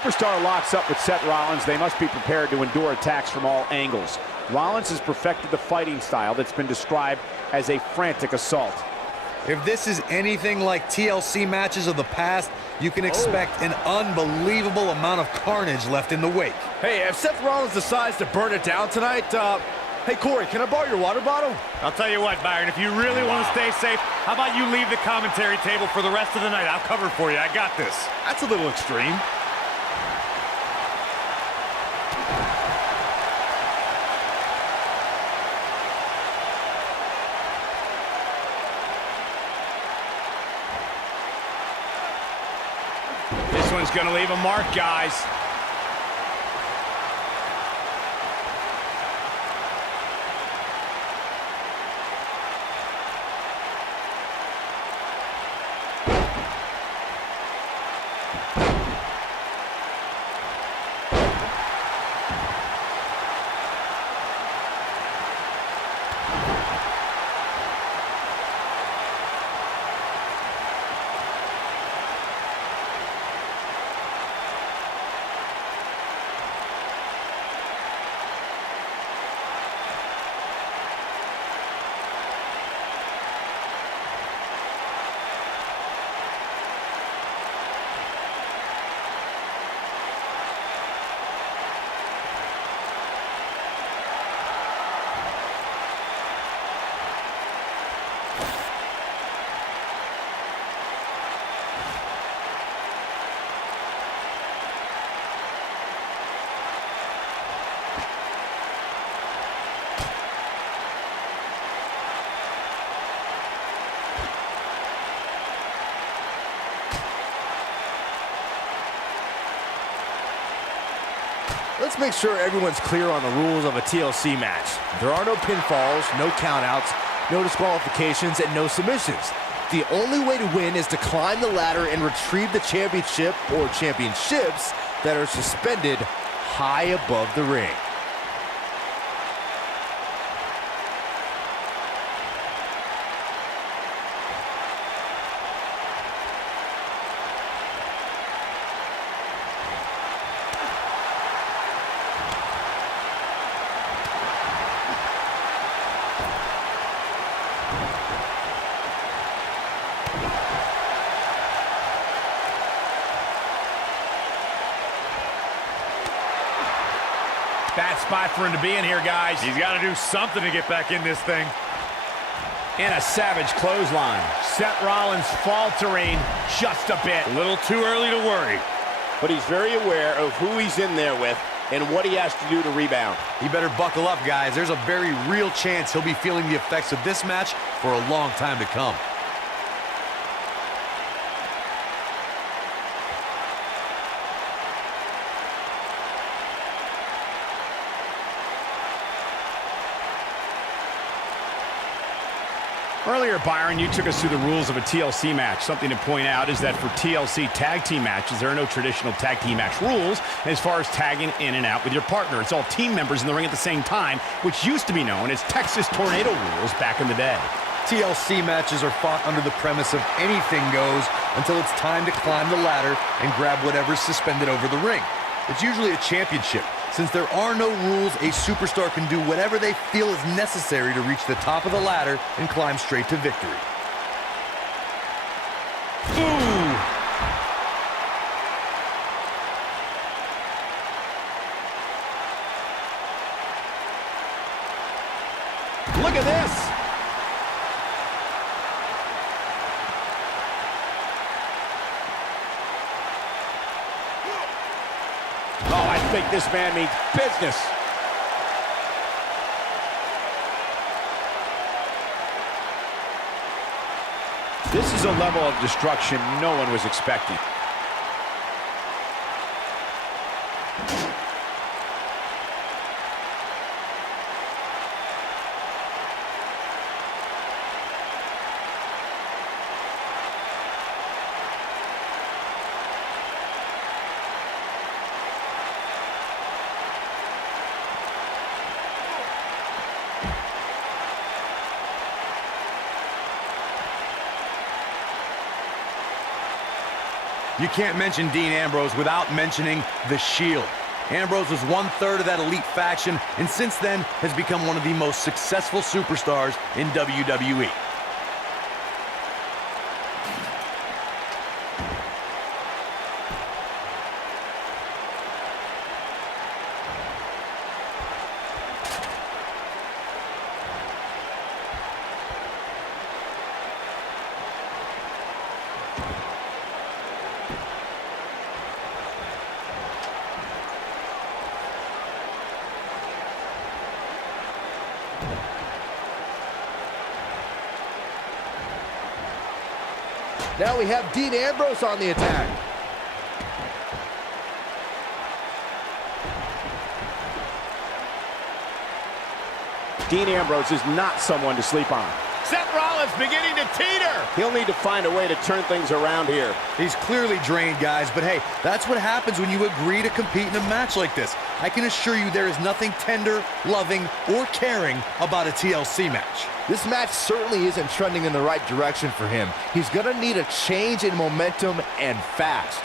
Superstar locks up with Set Rollins. They must be prepared to endure attacks from all angles. Rollins has perfected the fighting style that's been described as a frantic assault. If this is anything like TLC matches of the past, you can expect an unbelievable amount of carnage left in the wake. Hey, if Seth Rollins decides to burn it down tonight, hey, Corey, can I borrow your water bottle? I'll tell you what, Byron, if you really want to stay safe, how about you leave the commentary table for the rest of the night? I'll cover for you. I got this. That's a little extreme. This one's going to leave a mark, guys. Let's make sure everyone's clear on the rules of a TLC match. There are no pinfalls, no countouts, no disqualifications, and no submissions. The only way to win is to climb the ladder and retrieve the championship or championships that are suspended high above the ring. Bad spot for him to be in here, guys. He's got to do something to get back in this thing. And a savage clothesline. Seth Rollins faltering just a bit. A little too early to worry. But he's very aware of who he's in there with and what he has to do to rebound. He better buckle up, guys. There's a very real chance he'll be feeling the effects of this match for a long time to come. Earlier, Byron, you took us through the rules of a TLC match. Something to point out is that for TLC tag team matches, there are no traditional tag team match rules as far as tagging in and out with your partner. It's all team members in the ring at the same time, which used to be known as Texas Tornado rules back in the day. TLC matches are fought under the premise of anything goes until it's time to climb the ladder and grab whatever's suspended over the ring. It's usually a championship. Since there are no rules, a superstar can do whatever they feel is necessary to reach the top of the ladder and climb straight to victory. Ooh! Look at this! Oh, I think this man means business. This is a level of destruction no one was expecting. You can't mention Dean Ambrose without mentioning the Shield. Ambrose was 1/3 of that elite faction, and since then has become one of the most successful superstars in WWE. Now we have Dean Ambrose on the attack. Dean Ambrose is not someone to sleep on. Seth Rollins beginning to teeter. He'll need to find a way to turn things around here. He's clearly drained, guys, but hey, that's what happens when you agree to compete in a match like this. I can assure you there is nothing tender, loving, or caring about a TLC match. This match certainly isn't trending in the right direction for him. He's gonna need a change in momentum and fast.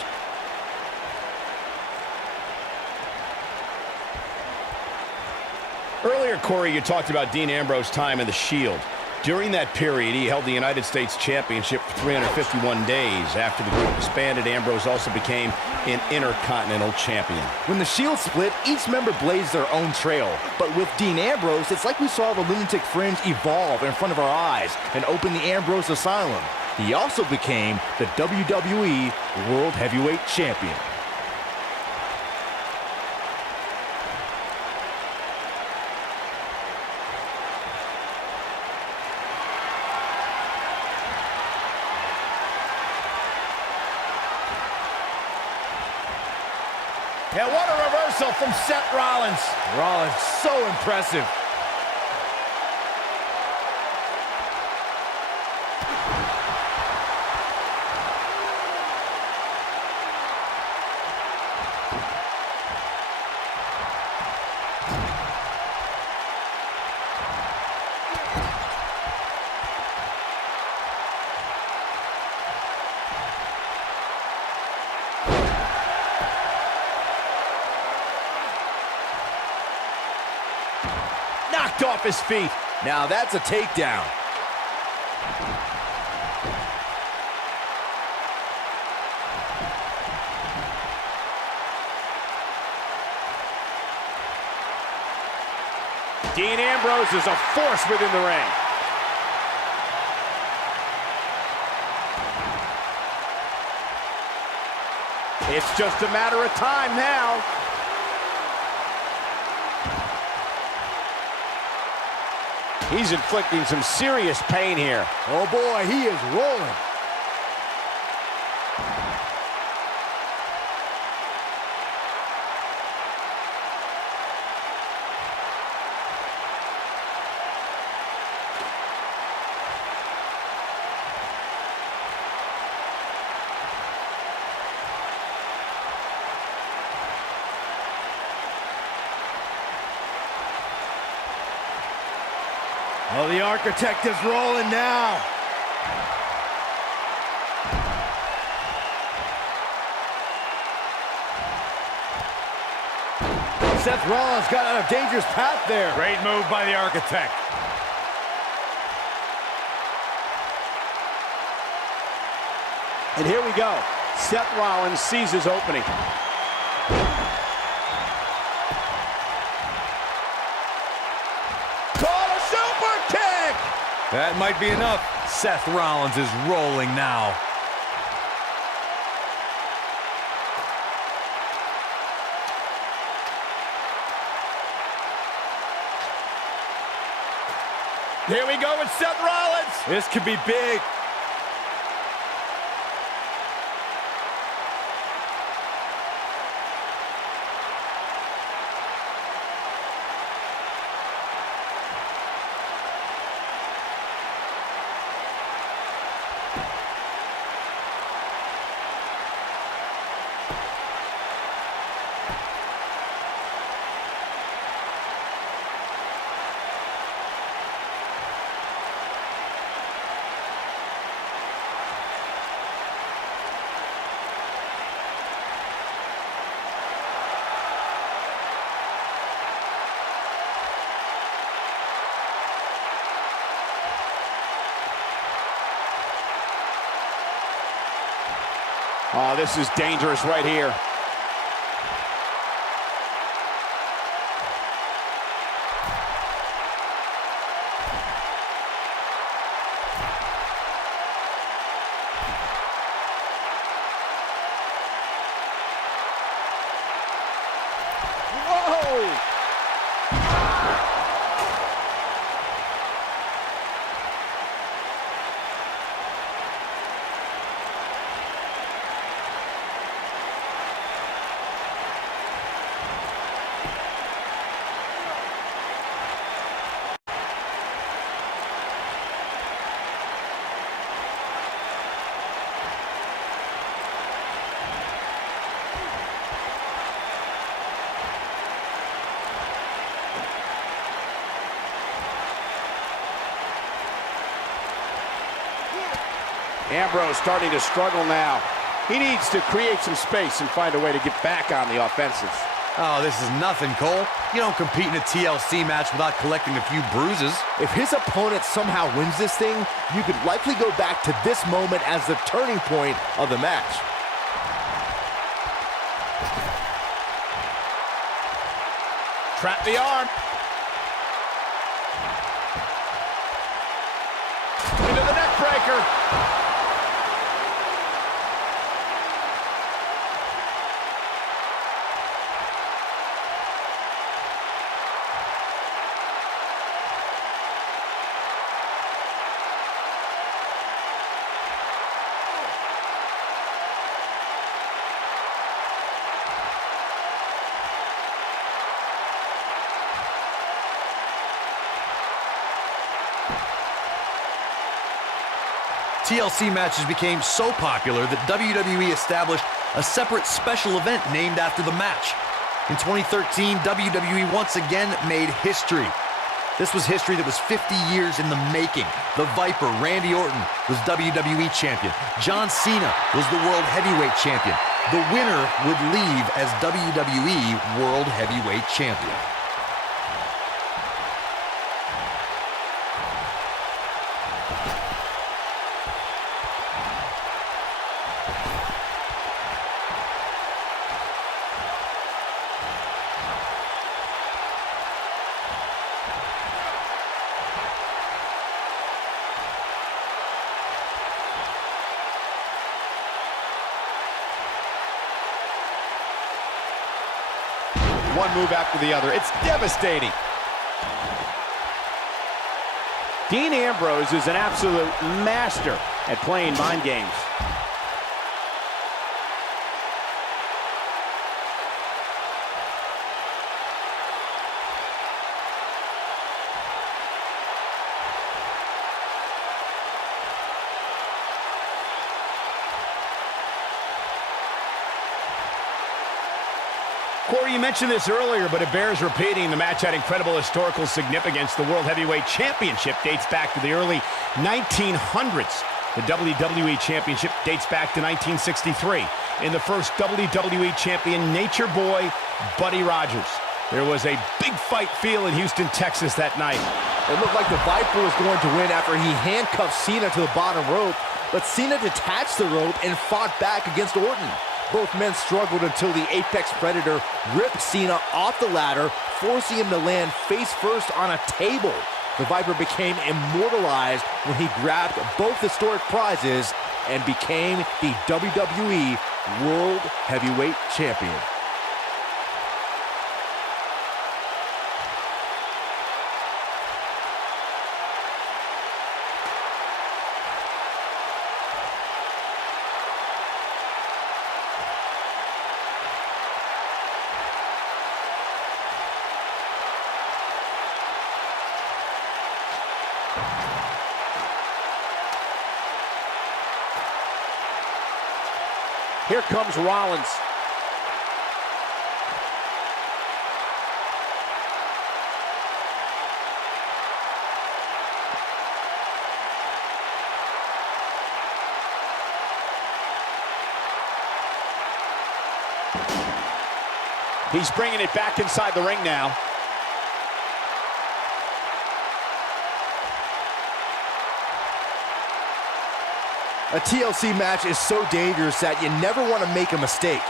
Earlier, Corey, you talked about Dean Ambrose's time in the Shield. During that period, he held the United States Championship for 351 days. After the group disbanded, Ambrose also became an Intercontinental Champion. When the Shield split, each member blazed their own trail. But with Dean Ambrose, it's like we saw the Lunatic Fringe evolve in front of our eyes and open the Ambrose Asylum. He also became the WWE World Heavyweight Champion. And what a reversal from Seth Rollins. Rollins, so impressive. Knocked off his feet. Now that's a takedown. Dean Ambrose is a force within the ring. It's just a matter of time now. He's inflicting some serious pain here. Oh boy, he is rolling. Oh, the Architect is rolling now. Seth Rollins got on a dangerous path there. Great move by the Architect. And here we go. Seth Rollins sees his opening. That might be enough. Seth Rollins is rolling now. Here we go with Seth Rollins. This could be big. Oh, this is dangerous right here. Ambrose starting to struggle now. He needs to create some space and find a way to get back on the offensive. Oh, this is nothing, Cole. You don't compete in a TLC match without collecting a few bruises. If his opponent somehow wins this thing, you could likely go back to this moment as the turning point of the match. Trap the arm. Into the neck breaker. TLC matches became so popular that WWE established a separate special event named after the match. In 2013, WWE once again made history. This was history that was 50 years in the making. The Viper, Randy Orton, was WWE Champion. John Cena was the World Heavyweight Champion. The winner would leave as WWE World Heavyweight Champion. One move after the other. It's devastating. Dean Ambrose is an absolute master at playing mind games. Corey, you mentioned this earlier, but it bears repeating. The match had incredible historical significance. The World Heavyweight Championship dates back to the early 1900s. The WWE Championship dates back to 1963. In the first WWE Champion, Nature Boy, Buddy Rogers. There was a big fight feel in Houston, Texas that night. It looked like the Viper was going to win after he handcuffed Cena to the bottom rope, but Cena detached the rope and fought back against Orton. Both men struggled until the Apex Predator ripped Cena off the ladder, forcing him to land face first on a table. The Viper became immortalized when he grabbed both historic prizes and became the WWE World Heavyweight Champion. Here comes Rollins. He's bringing it back inside the ring now. A TLC match is so dangerous that you never want to make a mistake.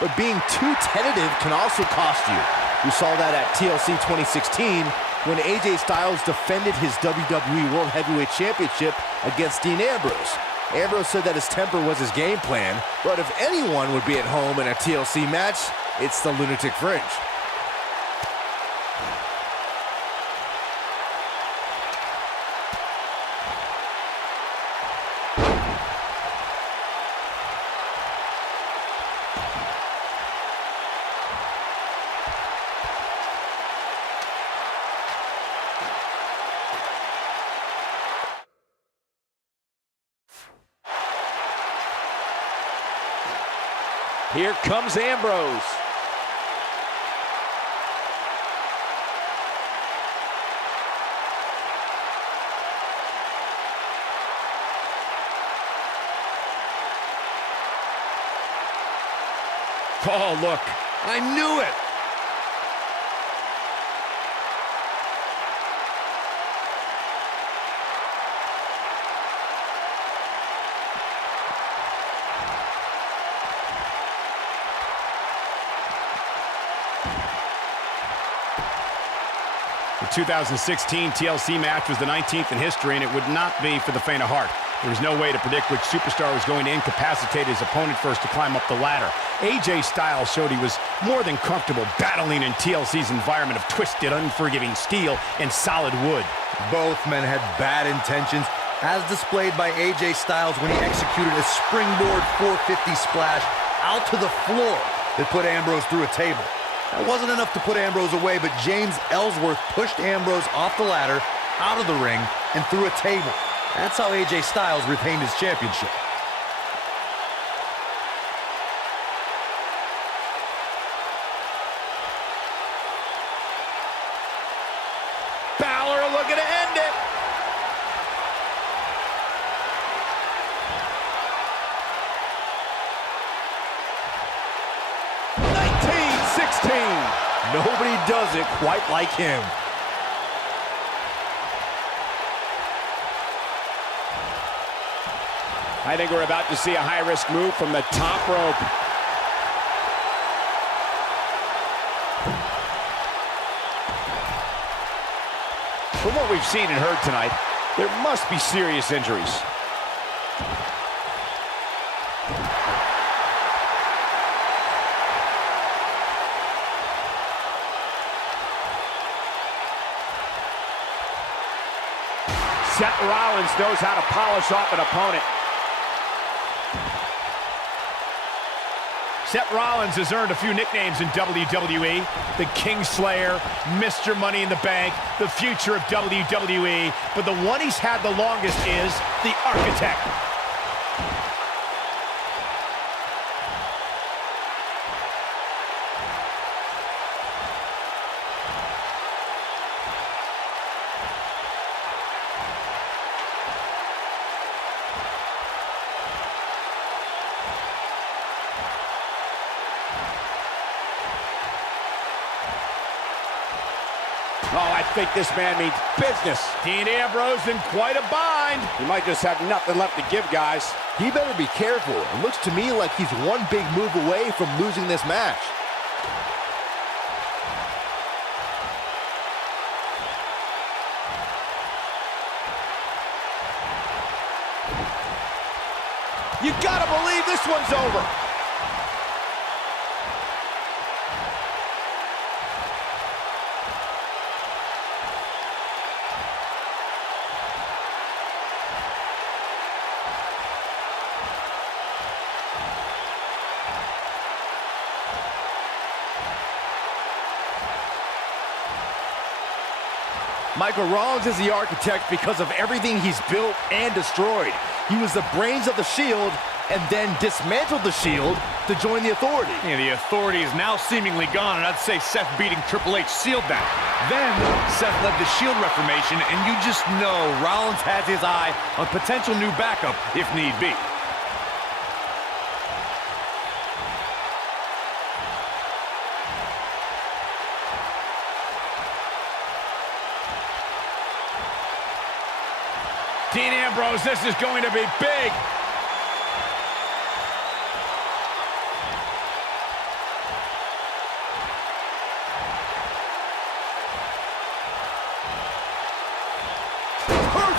But being too tentative can also cost you. We saw that at TLC 2016 when AJ Styles defended his WWE World Heavyweight Championship against Dean Ambrose. Ambrose said that his temper was his game plan, but if anyone would be at home in a TLC match, it's the Lunatic Fringe. Here comes Ambrose. Oh, look. I knew it! The 2016 TLC match was the 19th in history, and it would not be for the faint of heart. There was no way to predict which superstar was going to incapacitate his opponent first to climb up the ladder. AJ Styles showed he was more than comfortable battling in TLC's environment of twisted, unforgiving steel and solid wood. Both men had bad intentions, as displayed by AJ Styles when he executed a springboard 450 splash out to the floor that put Ambrose through a table. That wasn't enough to put Ambrose away, but James Ellsworth pushed Ambrose off the ladder, out of the ring, and through a table. That's how AJ Styles retained his championship. Balor looking to end it. Nobody does it quite like him. I think we're about to see a high-risk move from the top rope. From what we've seen and heard tonight, there must be serious injuries. Set Rollins knows how to polish off an opponent. Seth Rollins has earned a few nicknames in WWE. The Kingslayer, Mr. Money in the Bank, the future of WWE. But the one he's had the longest is the Architect. Oh, I think this man means business. Dean Ambrose in quite a bind. He might just have nothing left to give, guys. He better be careful. It looks to me like he's one big move away from losing this match. You gotta believe this one's over. Michael Rollins is the Architect because of everything he's built and destroyed. He was the brains of the Shield and then dismantled the Shield to join the Authority. Yeah, the Authority is now seemingly gone, and I'd say Seth beating Triple H sealed that. Then Seth led the Shield Reformation, and you just know Rollins has his eye on potential new backup if need be. Dean Ambrose, this is going to be big.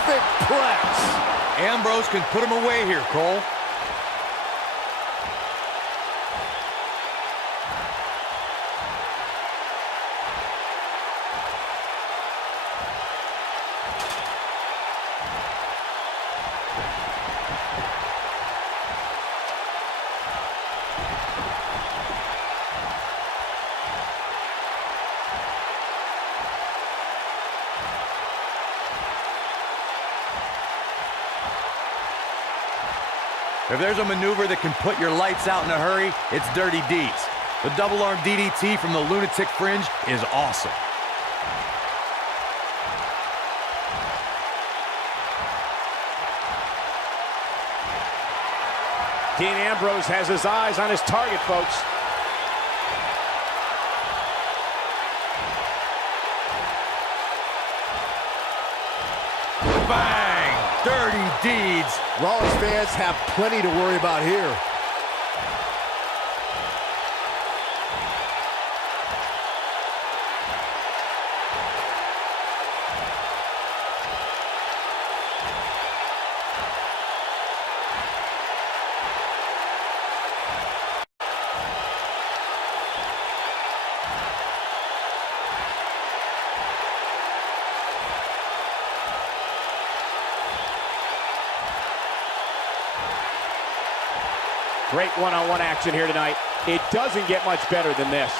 Perfect plex. Ambrose can put him away here, Cole. If there's a maneuver that can put your lights out in a hurry, it's Dirty Deeds. The double arm DDT from the Lunatic Fringe is awesome. Din Embrow's has his eyes on his target, folks. Bang! Dirty Deeds. Rollins fans have plenty to worry about here. Great one-on-one action here tonight. It doesn't get much better than this.